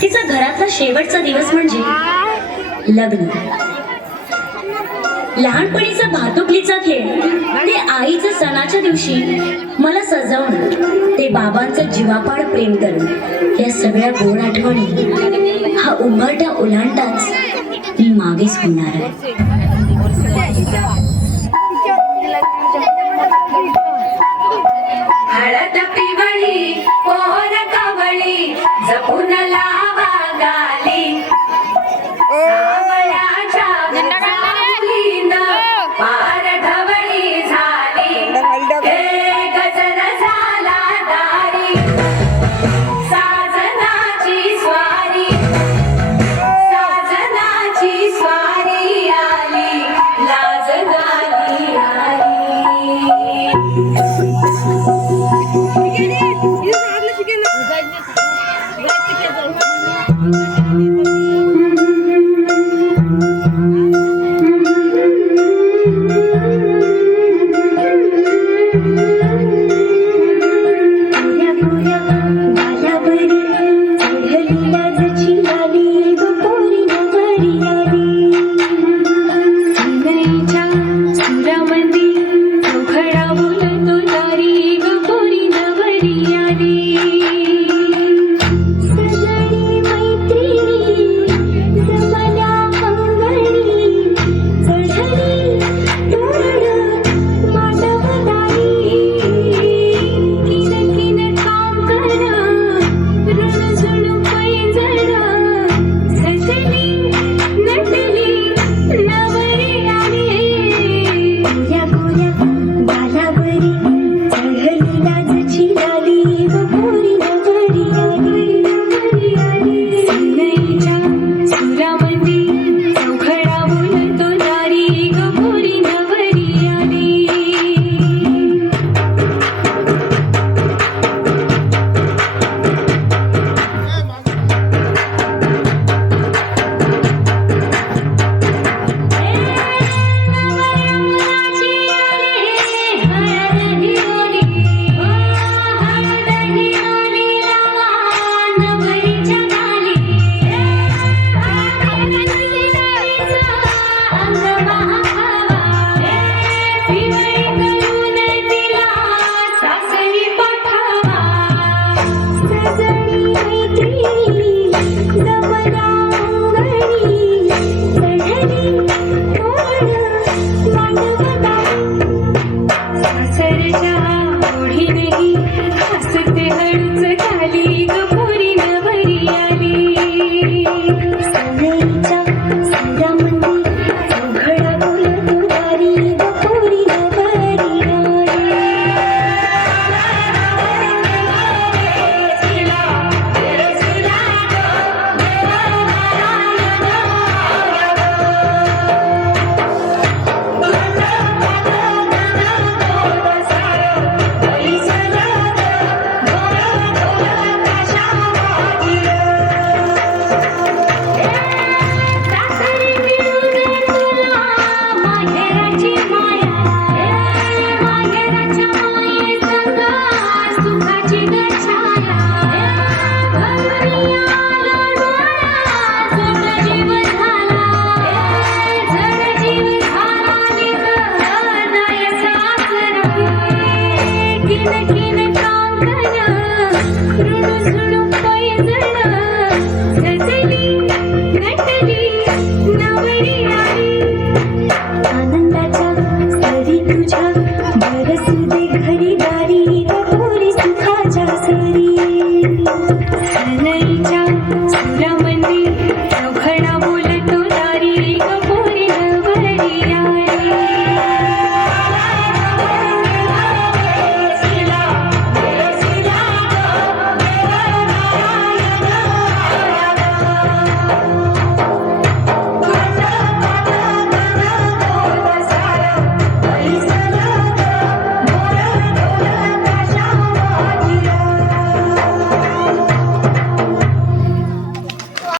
तिचा घरातला शेवटचा दिवस म्हणजे लग्न. लहानपणीचा भातुकलीचा खेळ ते आईचं सणाच्या दिवशी मला सजवणं, ते बाबांचं जीवापाड प्रेम करणं, या सगळ्या गोड आठवणी हा उंबरठा ओलांडताच मी मागेच होणार आहे. हळद पिवळी कोर कवळी जपून लावा गाली, सावळ्याच्या मुलीनं पार ढवळी झाली, हे गजर झाला दारी, साजनाची स्वारी, साजनाची स्वारी आली, लाज गाली आली.